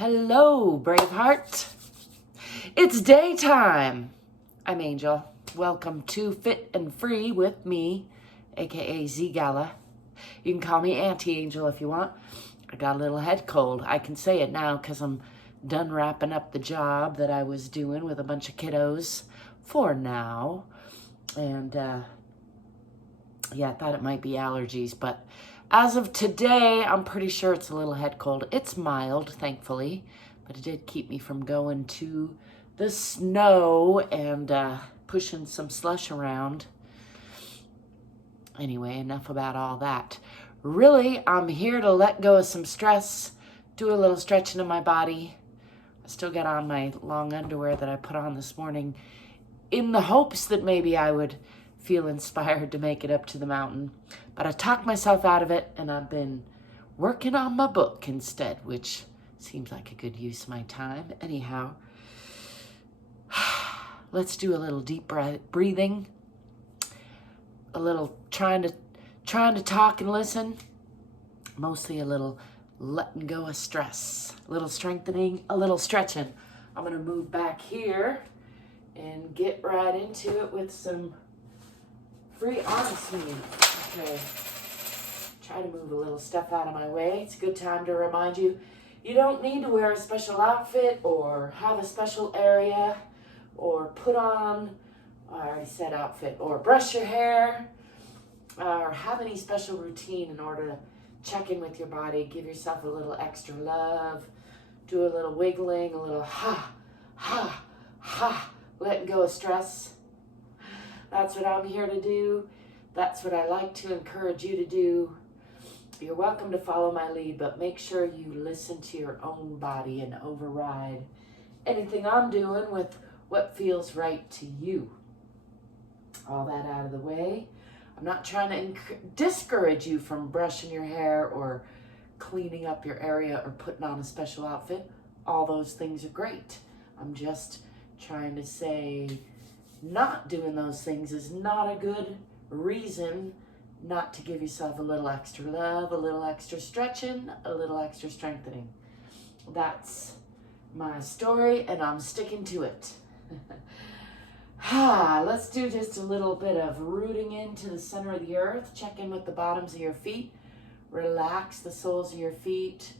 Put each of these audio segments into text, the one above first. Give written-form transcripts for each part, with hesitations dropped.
Hello, Braveheart. It's daytime. I'm Angel. Welcome to Fit and Free with me, aka ZGALA. You can call me Auntie Angel if you want. I got a little head cold. I can say it now because I'm done wrapping up the job that I was doing with a bunch of kiddos for now. And yeah, I thought it might be allergies, but as of today, I'm pretty sure it's a little head cold. It's mild, thankfully, but it did keep me from going to the snow and pushing some slush around. Anyway, enough about all that. Really, I'm here to let go of some stress, do a little stretching of my body. I still got on my long underwear that I put on this morning in the hopes that maybe I would feel inspired to make it up to the mountain. But I talked myself out of it, and I've been working on my book instead, which seems like a good use of my time. Anyhow, let's do a little deep breathing, a little trying to talk and listen, mostly a little letting go of stress, a little strengthening, a little stretching. I'm going to move back here and get right into it with some free honesty. Okay, try to move a little stuff out of my way. It's a good time to remind you, you don't need to wear a special outfit or have a special area or put on, I already said outfit, or brush your hair or have any special routine in order to check in with your body, give yourself a little extra love, do a little wiggling, a little ha, ha, ha, letting go of stress. That's what I'm here to do. That's what I like to encourage you to do. You're welcome to follow my lead, but make sure you listen to your own body and override anything I'm doing with what feels right to you. All that out of the way. I'm not trying to discourage you from brushing your hair or cleaning up your area or putting on a special outfit. All those things are great. I'm just trying to say not doing those things is not a good reason not to give yourself a little extra love, a little extra stretching, a little extra strengthening. That's my story, and I'm sticking to it. Let's do just a little bit of rooting into the center of the earth. Check in with the bottoms of your feet. Relax the soles of your feet.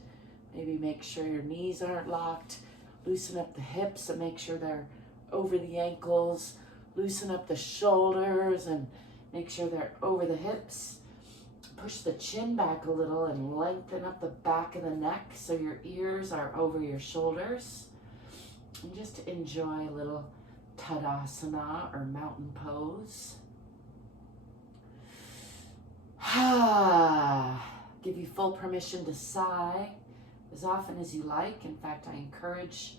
Maybe make sure your knees aren't locked. Loosen up the hips and make sure they're over the ankles. Loosen up the shoulders and make sure they're over the hips. Push the chin back a little and lengthen up the back of the neck so your ears are over your shoulders. And just enjoy a little Tadasana or mountain pose. Give you full permission to sigh as often as you like. In fact, I encourage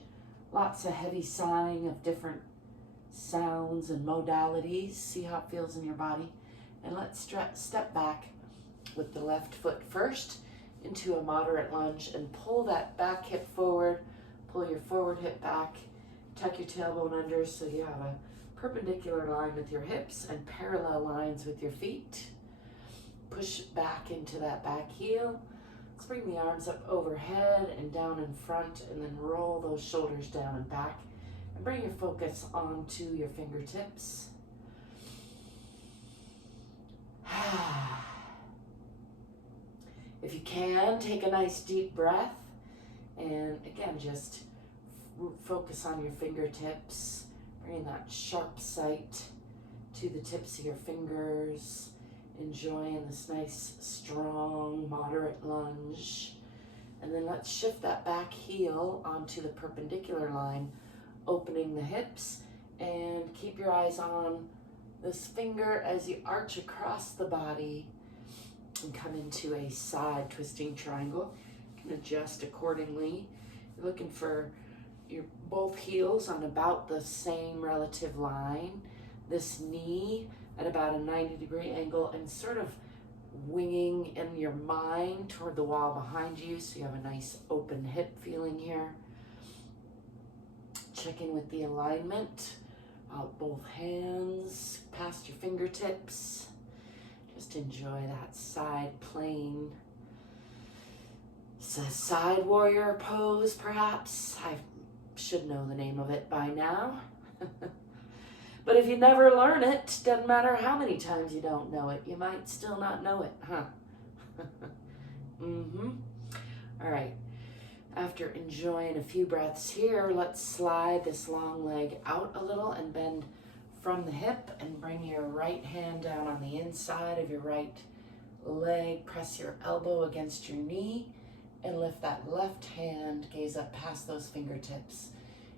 lots of heavy sighing of different sounds and modalities. See how it feels in your body. And let's step back with the left foot first into a moderate lunge and pull that back hip forward. Pull your forward hip back. Tuck your tailbone under so you have a perpendicular line with your hips and parallel lines with your feet. Push back into that back heel. Let's bring the arms up overhead and down in front, and then roll those shoulders down and back. And bring your focus onto your fingertips. If you can, take a nice deep breath. And again, just focus on your fingertips. Bring that sharp sight to the tips of your fingers. Enjoying this nice, strong, moderate lunge. And then let's shift that back heel onto the perpendicular line, opening the hips, and keep your eyes on this finger as you arch across the body and come into a side twisting triangle. You can adjust accordingly. You're looking for your both heels on about the same relative line. This knee at about a 90-degree angle and sort of winging in your mind toward the wall behind you, so you have a nice open hip feeling here. Check in with the alignment. Out both hands, past your fingertips. Just enjoy that side plane It's a side warrior pose, perhaps. I should know the name of it by now. But if you never learn it, doesn't matter how many times you don't know it, you might still not know it, huh? All right. After enjoying a few breaths here, let's slide this long leg out a little and bend from the hip and bring your right hand down on the inside of your right leg. Press your elbow against your knee and lift that left hand, gaze up past those fingertips.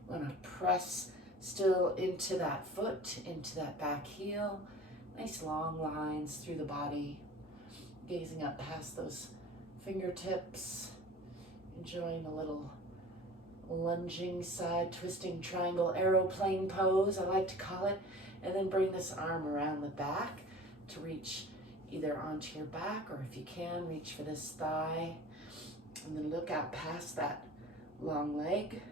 You want to press still into that foot, into that back heel. Nice long lines through the body, gazing up past those fingertips. Enjoying a little lunging side twisting triangle aeroplane pose, I like to call it. And then bring this arm around the back to reach either onto your back, or if you can, reach for this thigh. And then look out past that long leg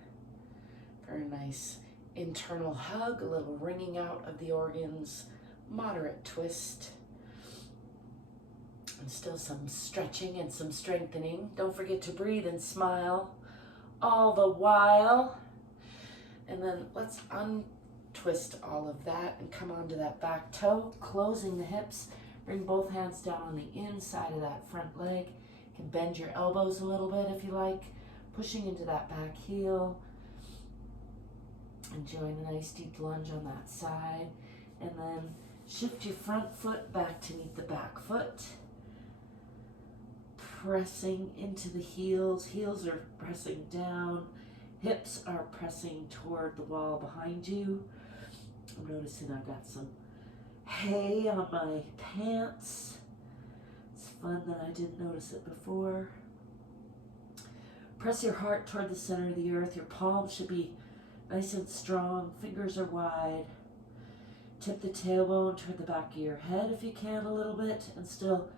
for a nice internal hug, a little wringing out of the organs, moderate twist. And still some stretching and some strengthening. Don't forget to breathe and smile all the while. And then let's untwist all of that and come onto that back toe, closing the hips. Bring both hands down on the inside of that front leg. You can bend your elbows a little bit if you like, pushing into that back heel. Enjoying a nice deep lunge on that side. And then shift your front foot back to meet the back foot. Pressing into the heels. Heels are pressing down. Hips are pressing toward the wall behind you. I'm noticing I've got some hay on my pants. It's fun that I didn't notice it before. Press your heart toward the center of the earth. Your palms should be nice and strong. Fingers are wide. Tip the tailbone toward the back of your head if you can a little bit, and still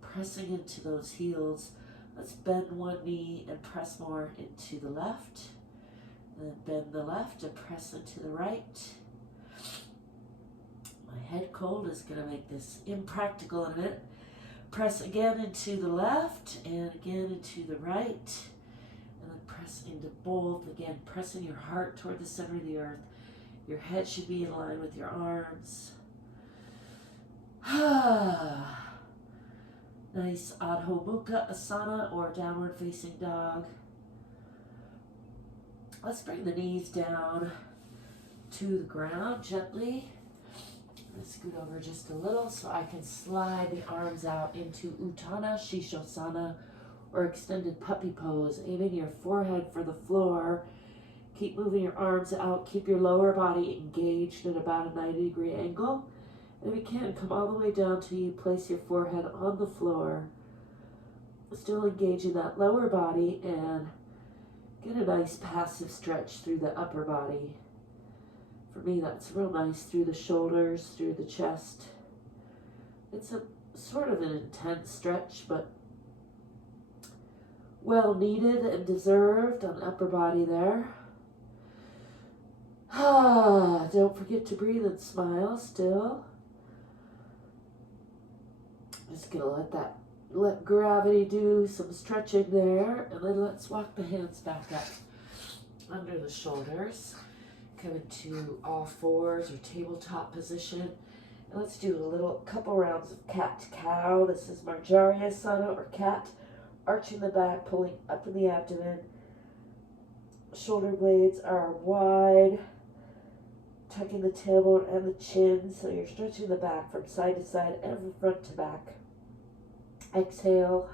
pressing into those heels. Let's bend one knee and press more into the left. And then bend the left and press into the right. My head cold is going to make this impractical in a minute. Press again into the left and again into the right. And then press into both. Again, pressing your heart toward the center of the earth. Your head should be in line with your arms. Nice Adho Mukha Asana or downward facing dog. Let's bring the knees down to the ground gently. Let's scoot over just a little so I can slide the arms out into Utthana Shishosana or extended puppy pose. Aiming your forehead for the floor. Keep moving your arms out. Keep your lower body engaged at about a 90-degree angle. And if you can, come all the way down till you place your forehead on the floor. Still engaging that lower body and get a nice passive stretch through the upper body. For me, that's real nice through the shoulders, through the chest. It's a sort of an intense stretch, but well needed and deserved on upper body there. Don't forget to breathe and smile still. Just gonna let gravity do some stretching there, and then let's walk the hands back up under the shoulders. Come into all fours or tabletop position. And let's do a couple rounds of cat to cow. This is Marjariasana or cat. Arching the back, pulling up in the abdomen. Shoulder blades are wide. Tucking the tailbone and the chin, so you're stretching the back from side to side and from front to back. Exhale.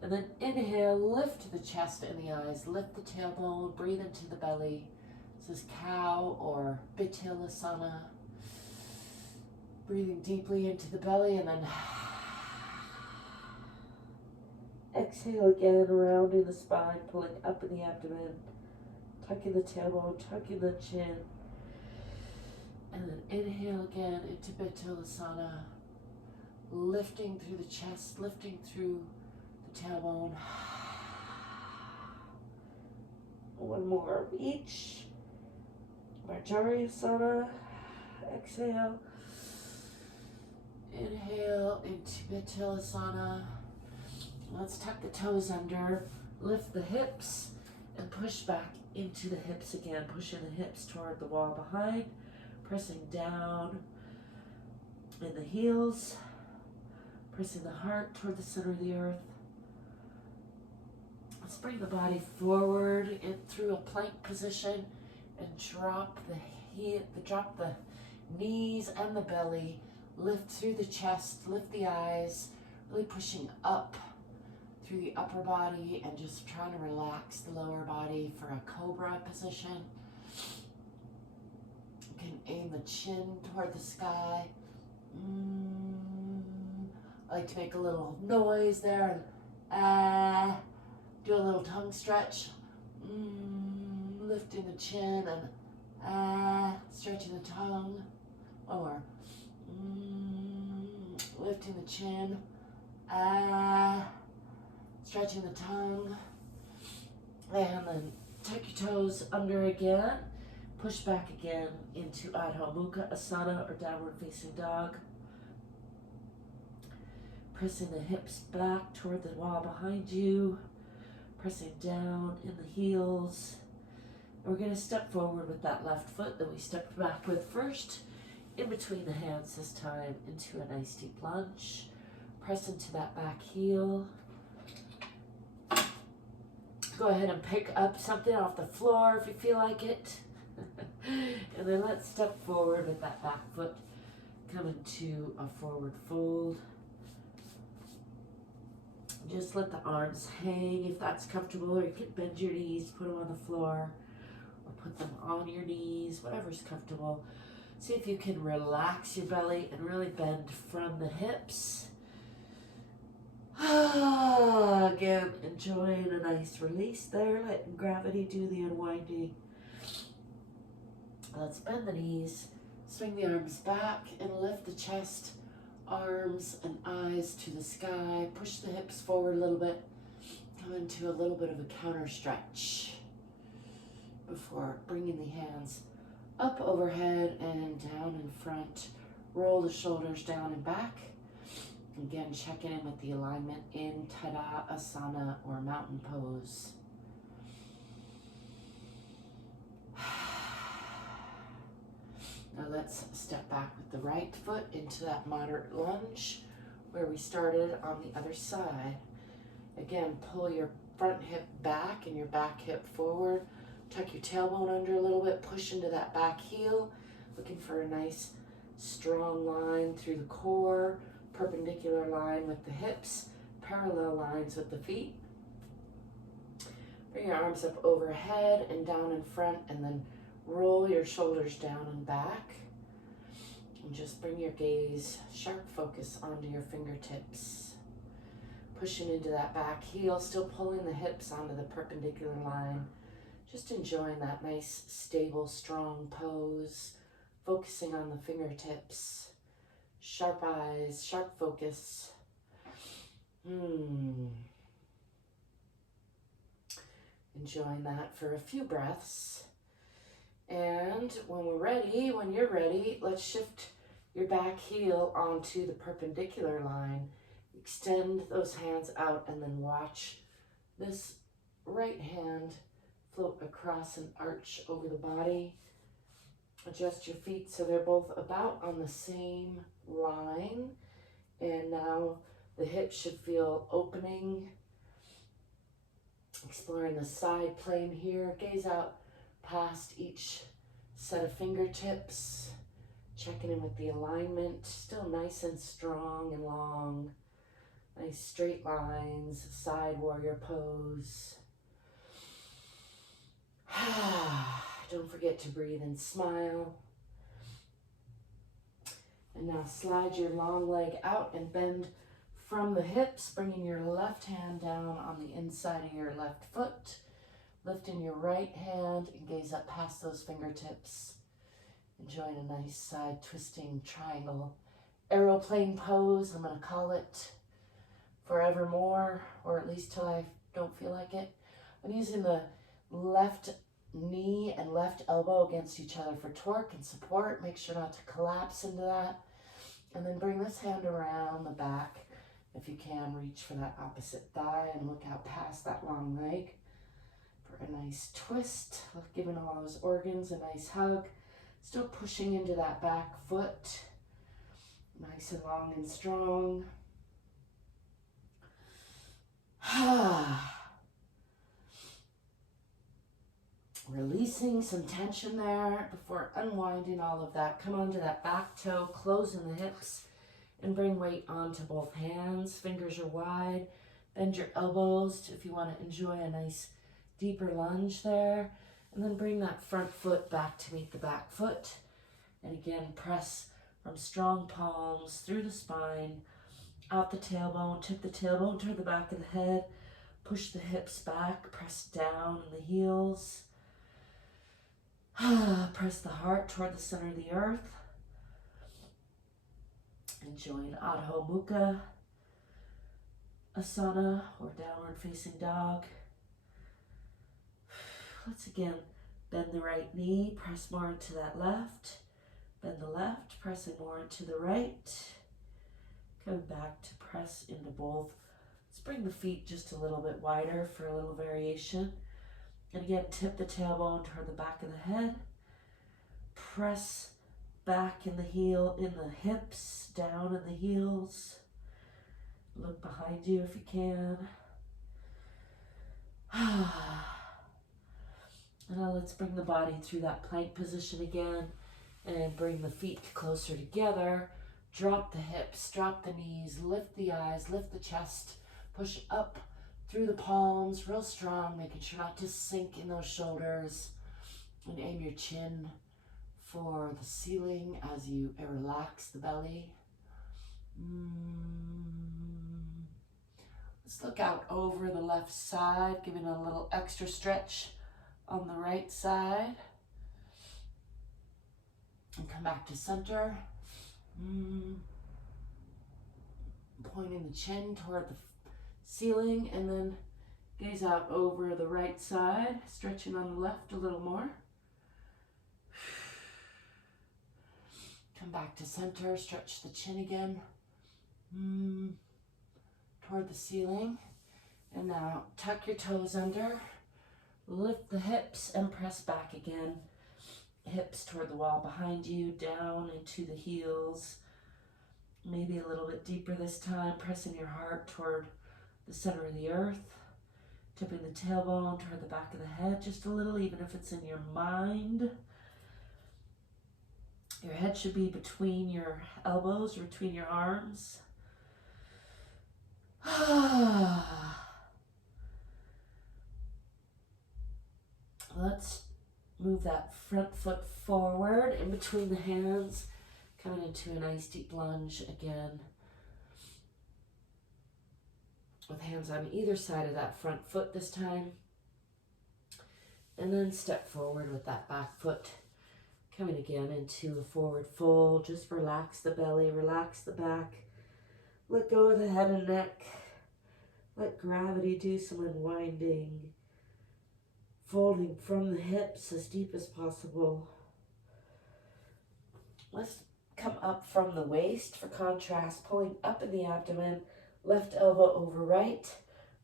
And then inhale, lift the chest and the eyes. Lift the tailbone, breathe into the belly. This is cow or Bitilasana. Breathing deeply into the belly and then exhale again, rounding the spine, pulling up in the abdomen, tucking the tailbone, tucking the chin. And then inhale again into Bitilasana, lifting through the chest, lifting through the tailbone. One more of each. Marjariasana, exhale. Inhale into Bitilasana. Let's tuck the toes under, lift the hips, and push back into the hips again, pushing the hips toward the wall behind, pressing down in the heels, pressing the heart toward the center of the earth. Let's bring the body forward in through a plank position and drop the knees and the belly. Lift through the chest, lift the eyes, really pushing up through the upper body and just trying to relax the lower body for a cobra position. You can aim the chin toward the sky. I like to make a little noise there. Do a little tongue stretch. Lifting the chin and stretching the tongue. One more. Lifting the chin. Stretching the tongue. And then tuck your toes under again. Push back again into Adho Mukha Asana or downward facing dog. Pressing the hips back toward the wall behind you. Pressing down in the heels. And we're going to step forward with that left foot that we stepped back with first. In between the hands this time into a nice deep lunge. Press into that back heel. Go ahead and pick up something off the floor if you feel like it. And then let's step forward with that back foot. Come into a forward fold. Just let the arms hang if that's comfortable, or you can bend your knees, put them on the floor, or put them on your knees, whatever's comfortable. See if you can relax your belly and really bend from the hips. Again, enjoying a nice release there, letting gravity do the unwinding. Let's bend the knees, swing the arms back, and lift the chest, arms and eyes to the sky. Push the hips forward a little bit. Come into a little bit of a counter stretch before bringing the hands up overhead and down in front. Roll the shoulders down and back. Again, checking in with the alignment in Tadasana or mountain pose. Now let's step back with the right foot into that moderate lunge where we started on the other side. Again, pull your front hip back and your back hip forward. Tuck your tailbone under a little bit, push into that back heel. Looking for a nice strong line through the core, perpendicular line with the hips, parallel lines with the feet. Bring your arms up overhead and down in front, and then roll your shoulders down and back. And just bring your gaze, sharp focus onto your fingertips. Pushing into that back heel, still pulling the hips onto the perpendicular line. Just enjoying that nice, stable, strong pose. Focusing on the fingertips. Sharp eyes, sharp focus. Enjoying that for a few breaths. And when you're ready, let's shift your back heel onto the perpendicular line. Extend those hands out and then watch this right hand float across an arch over the body. Adjust your feet so they're both about on the same line. And now the hips should feel opening. Exploring the side plane here. Gaze out past each set of fingertips. Checking in with the alignment. Still nice and strong and long. Nice straight lines. Side warrior pose. Don't forget to breathe and smile. And now slide your long leg out and bend from the hips, bringing your left hand down on the inside of your left foot. Lifting your right hand and gaze up past those fingertips. Enjoying a nice side twisting triangle aeroplane pose. I'm going to call it forevermore, or at least till I don't feel like it. I'm using the left knee and left elbow against each other for torque and support. Make sure not to collapse into that. And then bring this hand around the back If you can, reach for that opposite thigh and look out past that long leg for a nice twist, giving all those organs a nice hug. Still pushing into that back foot, nice and long and strong. Releasing some tension there before unwinding all of that. Come onto that back toe, closing the hips, and bring weight onto both hands. Fingers are wide. Bend your elbows if you want to enjoy a nice deeper lunge there. And then bring that front foot back to meet the back foot. And again, press from strong palms through the spine, out the tailbone, tip the tailbone toward the back of the head. Push the hips back, press down in the heels. Press the heart toward the center of the earth. Enjoying Adho Mukha Asana or downward facing dog. Let's again bend the right knee, press more into that left. Bend the left, pressing more into the right. Coming back to press into both. Let's bring the feet just a little bit wider for a little variation. And again, tip the tailbone toward the back of the head. Press back in the heel, in the hips, down in the heels. Look behind you if you can. And now let's bring the body through that plank position again. And bring the feet closer together. Drop the hips, drop the knees, lift the eyes, lift the chest. Push up through the palms, real strong, making sure not to sink in those shoulders. And aim your chin for the ceiling as you relax the belly. Let's look out over the left side, giving a little extra stretch on the right side. And come back to center. Pointing the chin toward the ceiling, and then gaze out over the right side, stretching on the left a little more. Come back to center, stretch the chin again toward the ceiling. And now tuck your toes under, lift the hips and press back again. Hips toward the wall behind you, down into the heels. Maybe a little bit deeper this time, pressing your heart toward the center of the earth. Tipping the tailbone toward the back of the head just a little, even if it's in your mind. Your head should be between your elbows or between your arms. Let's move that front foot forward in between the hands, coming into a nice deep lunge again. With hands on either side of that front foot this time. And then step forward with that back foot. Coming again into a forward fold. Just relax the belly, relax the back. Let go of the head and neck. Let gravity do some unwinding. Folding from the hips as deep as possible. Let's come up from the waist for contrast, pulling up in the abdomen, left elbow over right,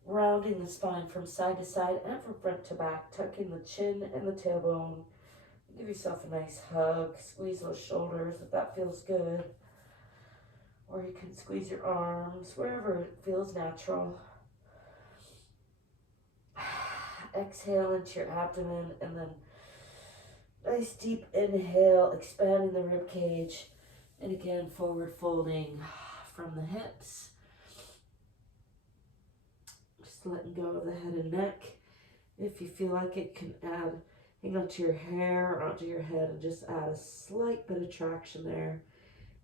rounding the spine from side to side and from front to back, tucking the chin and the tailbone. Give yourself a nice hug, squeeze those shoulders if that feels good. Or you can squeeze your arms, wherever it feels natural. Exhale into your abdomen, and then nice deep inhale, expanding the rib cage. And again, forward folding from the hips. Just letting go of the head and neck. If you feel like it, can add, hang onto your hair or onto your head and just add a slight bit of traction there.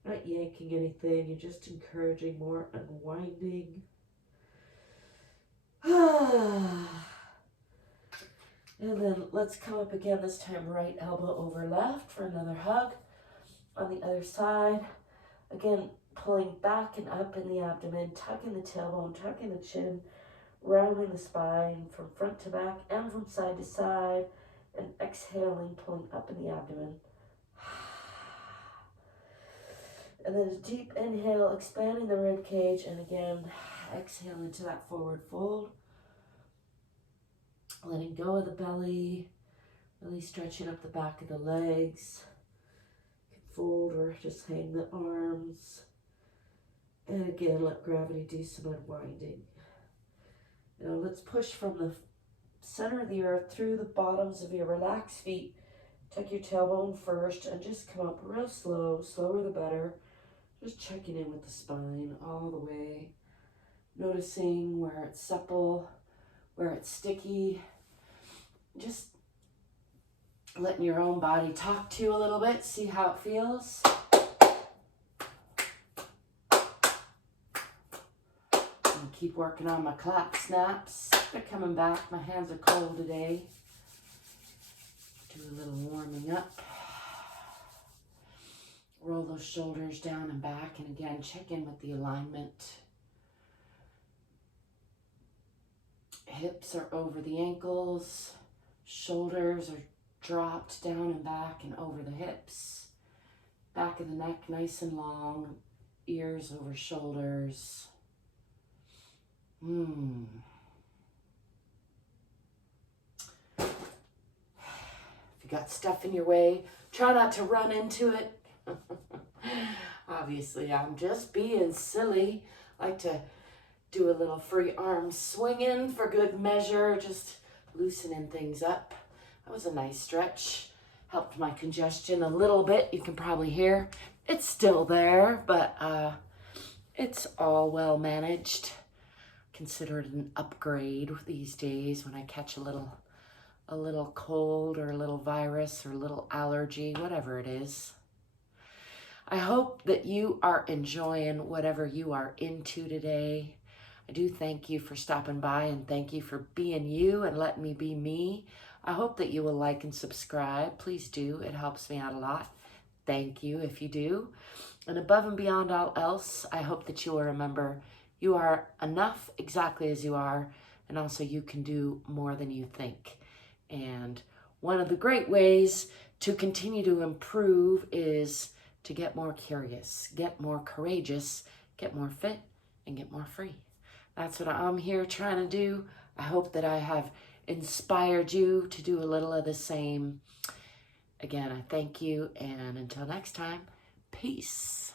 Not yanking anything, you're just encouraging more unwinding. And then let's come up again, this time right elbow over left for another hug. On the other side, again, pulling back and up in the abdomen, tucking the tailbone, tucking the chin, rounding the spine from front to back and from side to side, and exhaling, pulling up in the abdomen. And then a deep inhale, expanding the rib cage, and again, exhale into that forward fold. Letting go of the belly, really stretching up the back of the legs. You can fold or just hang the arms. And again, let gravity do some unwinding. Now let's push from the center of the earth through the bottoms of your relaxed feet. Tuck your tailbone first and just come up real slow, slower the better. Just checking in with the spine all the way. Noticing where it's supple, where it's sticky. Just letting your own body talk to you a little bit, see how it feels. And keep working on my clap snaps. They're coming back. My hands are cold today. Do a little warming up. Roll those shoulders down and back, and again, check in with the alignment. Hips are over the ankles. Shoulders are dropped down and back and over the hips. Back of the neck nice and long. Ears over shoulders. If you got stuff in your way, try not to run into it. Obviously, I'm just being silly. I like to do a little free arm swinging for good measure, just loosening things up. That was a nice stretch. Helped my congestion a little bit. You can probably hear it's still there, but it's all well managed. Consider it an upgrade these days when I catch a little cold or a little virus or a little allergy, whatever it is. I hope that you are enjoying whatever you are into today. I do thank you for stopping by and thank you for being you and letting me be me. I hope that you will like and subscribe. Please do. It helps me out a lot. Thank you if you do. And above and beyond all else, I hope that you will remember you are enough exactly as you are, and also you can do more than you think. And one of the great ways to continue to improve is to get more curious, get more courageous, get more fit, and get more free. That's what I'm here trying to do. I hope that I have inspired you to do a little of the same. Again, I thank you, and until next time, peace.